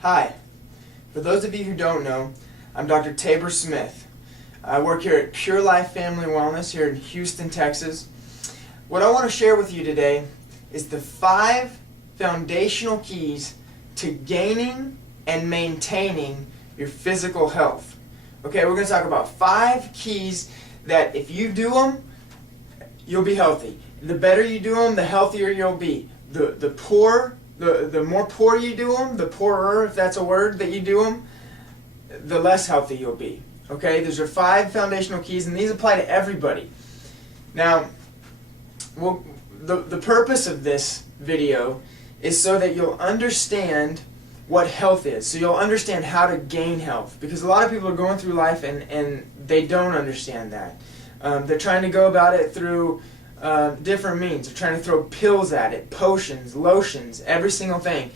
Hi, for those of you who don't know, I'm Dr. Tabor Smith. I work here at Pure Life Family Wellness here in Houston, Texas. What I want to share with you today is the 5 foundational keys to gaining and maintaining your physical health. Okay, we're going to talk about 5 keys that if you do them, you'll be healthy. The better you do them, the healthier you'll be. The more poor you do them, the poorer, if that's a word, that you do them, the less healthy you'll be. Okay, those are 5 foundational keys, and these apply to everybody. Now, the purpose of this video is so that you'll understand what health is. So you'll understand how to gain health. Because a lot of people are going through life and they don't understand that. They're trying to go about it through different means. They're trying to throw pills at it, potions, lotions, every single thing.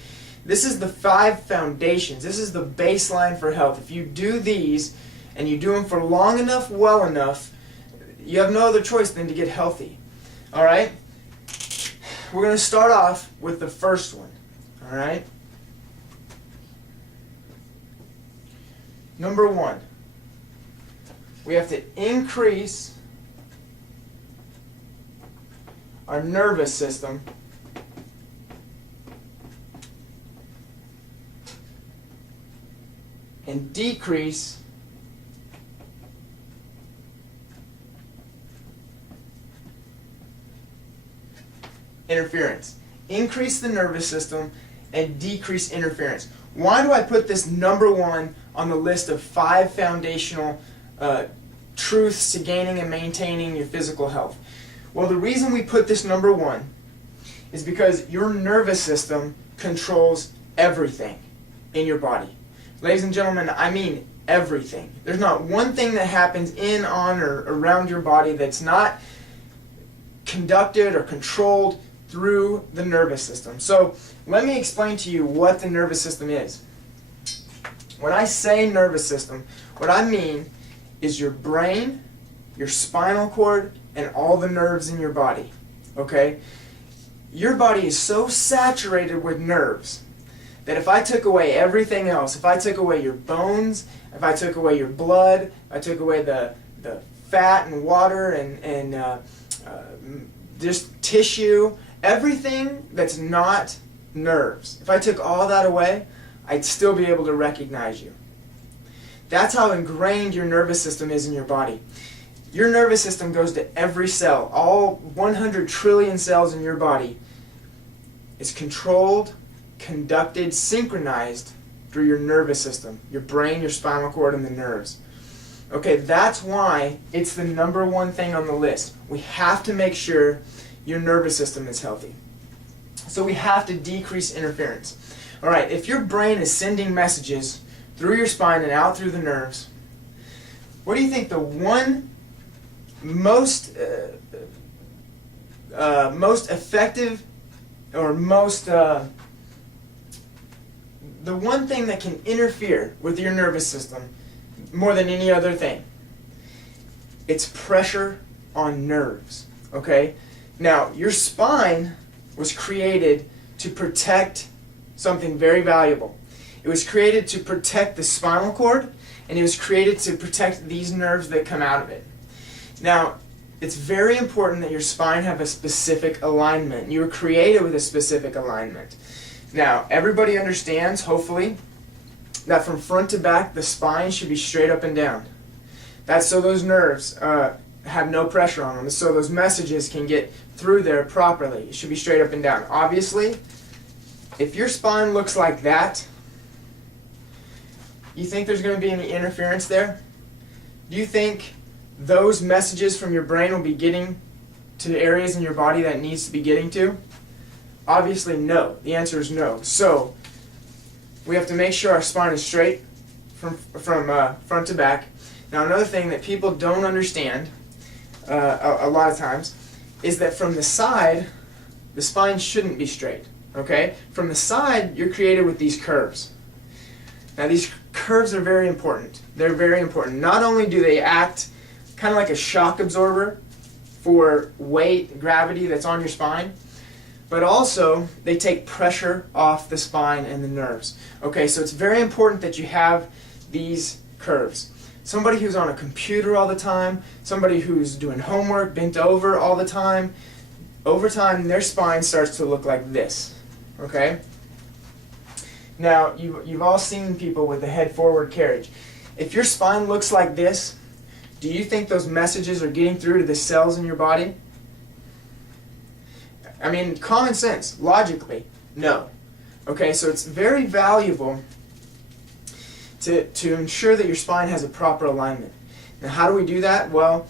This is the 5 foundations. This is the baseline for health. If you do these and you do them for long enough, well enough, you have no other choice than to get healthy. Alright? We're going to start off with the first one. Alright? Number 1. We have to increase our nervous system and decrease interference. Increase the nervous system and decrease interference. Why do I put this number 1 on the list of 5 foundational truths to gaining and maintaining your physical health? Well, the reason we put this number 1 is because your nervous system controls everything in your body. Ladies and gentlemen, I mean everything. There's not one thing that happens in, on, or around your body that's not conducted or controlled through the nervous system. So let me explain to you what the nervous system is. When I say nervous system, what I mean is your brain, your spinal cord, and all the nerves in your body. Okay? Your body is so saturated with nerves that if I took away everything else, if I took away your bones, if I took away your blood, if I took away the fat and water and just tissue, everything that's not nerves, if I took all that away, I'd still be able to recognize you. That's how ingrained your nervous system is in your body. Your nervous system goes to every cell. All 100 trillion cells in your body is controlled, conducted, synchronized through your nervous system, your brain, your spinal cord, and the nerves. Okay, that's why it's the number 1 thing on the list. We have to make sure your nervous system is healthy. So we have to decrease interference. Alright, if your brain is sending messages through your spine and out through the nerves, what do you think the one most effective or the one thing that can interfere with your nervous system more than any other thing? It's pressure on nerves. Okay? Now, your spine was created to protect something very valuable. It was created to protect the spinal cord, and it was created to protect these nerves that come out of it. Now, it's very important that your spine have a specific alignment. You were created with a specific alignment. Now, everybody understands, hopefully, that from front to back, the spine should be straight up and down. That's so those nerves have no pressure on them, so those messages can get through there properly. It should be straight up and down. Obviously, if your spine looks like that, you think there's going to be any interference there? Do you think those messages from your brain will be getting to areas in your body that it needs to be getting to? Obviously no. The answer is no. So we have to make sure our spine is straight from front to back. Now, another thing that people don't understand a lot of times is that from the side, the spine shouldn't be straight. Okay? From the side, you're created with these curves. Now, these curves are very important. They're very important. Not only do they act kind of like a shock absorber for weight, gravity that's on your spine, but also they take pressure off the spine and the nerves. Okay, so it's very important that you have these curves. Somebody who's on a computer all the time, somebody who's doing homework, bent over all the time, over time their spine starts to look like this. Okay? Now, you've all seen people with the head forward carriage. If your spine looks like this, do you think those messages are getting through to the cells in your body? I mean, common sense, logically, no. Okay, so it's very valuable to ensure that your spine has a proper alignment. Now, how do we do that? Well,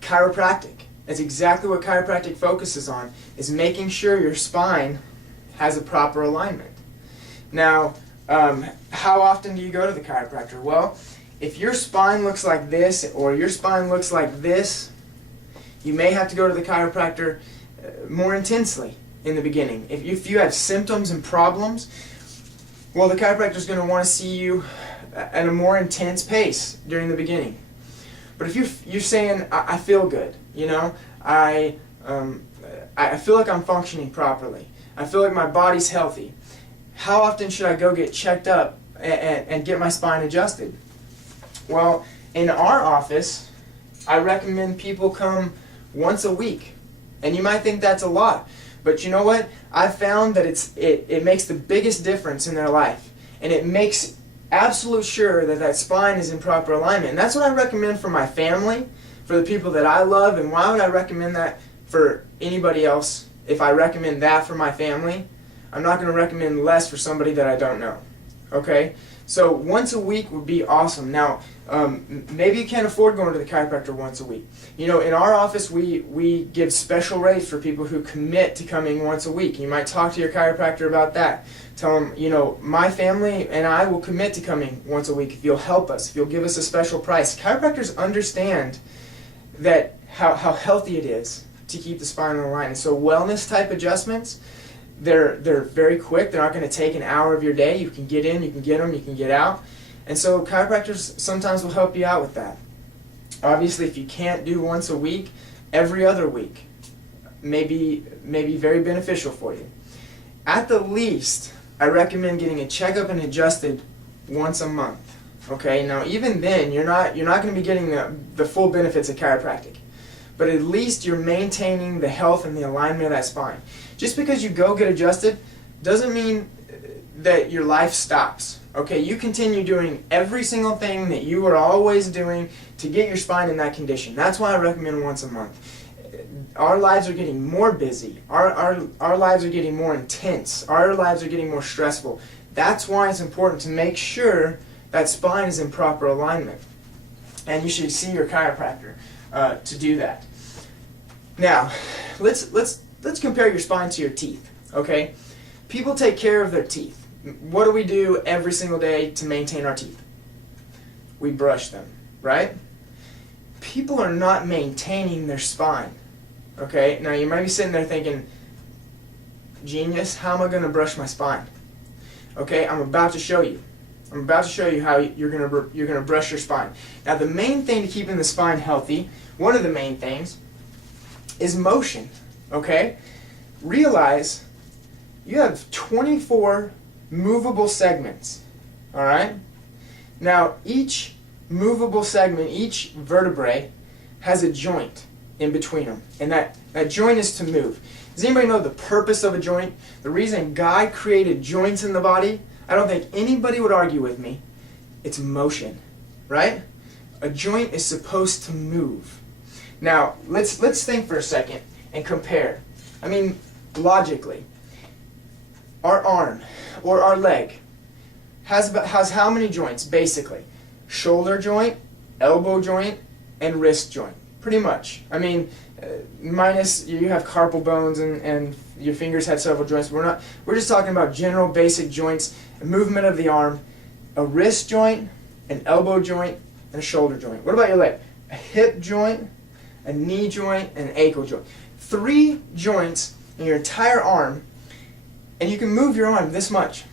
chiropractic. That's exactly what chiropractic focuses on, is making sure your spine has a proper alignment. Now, how often do you go to the chiropractor? Well, if your spine looks like this or your spine looks like this, you may have to go to the chiropractor more intensely in the beginning. If you have symptoms and problems, well, the chiropractor is going to want to see you at a more intense pace during the beginning. But if you're saying, I feel good, you know, I feel like I'm functioning properly, I feel like my body's healthy, how often should I go get checked up and get my spine adjusted? Well, in our office, I recommend people come once a week. And you might think that's a lot, but you know what? I've found that it makes the biggest difference in their life, and it makes absolute sure that that spine is in proper alignment. And that's what I recommend for my family, for the people that I love. And why would I recommend that for anybody else? If I recommend that for my family, I'm not going to recommend less for somebody that I don't know. Okay? So once a week would be awesome. Now, maybe you can't afford going to the chiropractor once a week. You know, in our office, we give special rates for people who commit to coming once a week. You might talk to your chiropractor about that. Tell them, you know, my family and I will commit to coming once a week if you'll help us, if you'll give us a special price. Chiropractors understand that how healthy it is to keep the spine in line. And so wellness type adjustments, they're very quick. They're not going to take an hour of your day. You can get in, you can get them, you can get out. And so chiropractors sometimes will help you out with that. Obviously, if you can't do once a week, every other week may be very beneficial for you. At the least, I recommend getting a checkup and adjusted once a month. Okay, now even then, you're not going to be getting the full benefits of chiropractic. But at least you're maintaining the health and the alignment of that spine. Just because you go get adjusted doesn't mean that your life stops. Okay, you continue doing every single thing that you were always doing to get your spine in that condition. That's why I recommend once a month. Our lives are getting more busy. Our lives are getting more intense. Our lives are getting more stressful. That's why it's important to make sure that spine is in proper alignment. And you should see your chiropractor to do that. Now, let's compare your spine to your teeth. Okay, people take care of their teeth. What do we do every single day to maintain our teeth? We brush them, right? People are not maintaining their spine. Okay, now you might be sitting there thinking, genius, how am I going to brush my spine? Okay, I'm about to show you. I'm about to show you how you're going to brush your spine. Now, the main thing to keeping the spine healthy, one of the main things, is motion. Okay, realize you have 24 movable segments. All right. Now, each movable segment, each vertebrae, has a joint in between them, and that joint is to move. Does anybody know the purpose of a joint? The reason God created joints in the body, I don't think anybody would argue with me, it's motion, right? A joint is supposed to move. Now, let's think for a second and compare. I mean, logically, our arm or our leg has how many joints, basically? Shoulder joint, elbow joint, and wrist joint. Pretty much. I mean, minus you have carpal bones and your fingers had several joints. We're just talking about general basic joints, movement of the arm, a wrist joint, an elbow joint, and a shoulder joint. What about your leg? A hip joint, a knee joint, and an ankle joint. 3 joints in your entire arm, and you can move your arm this much.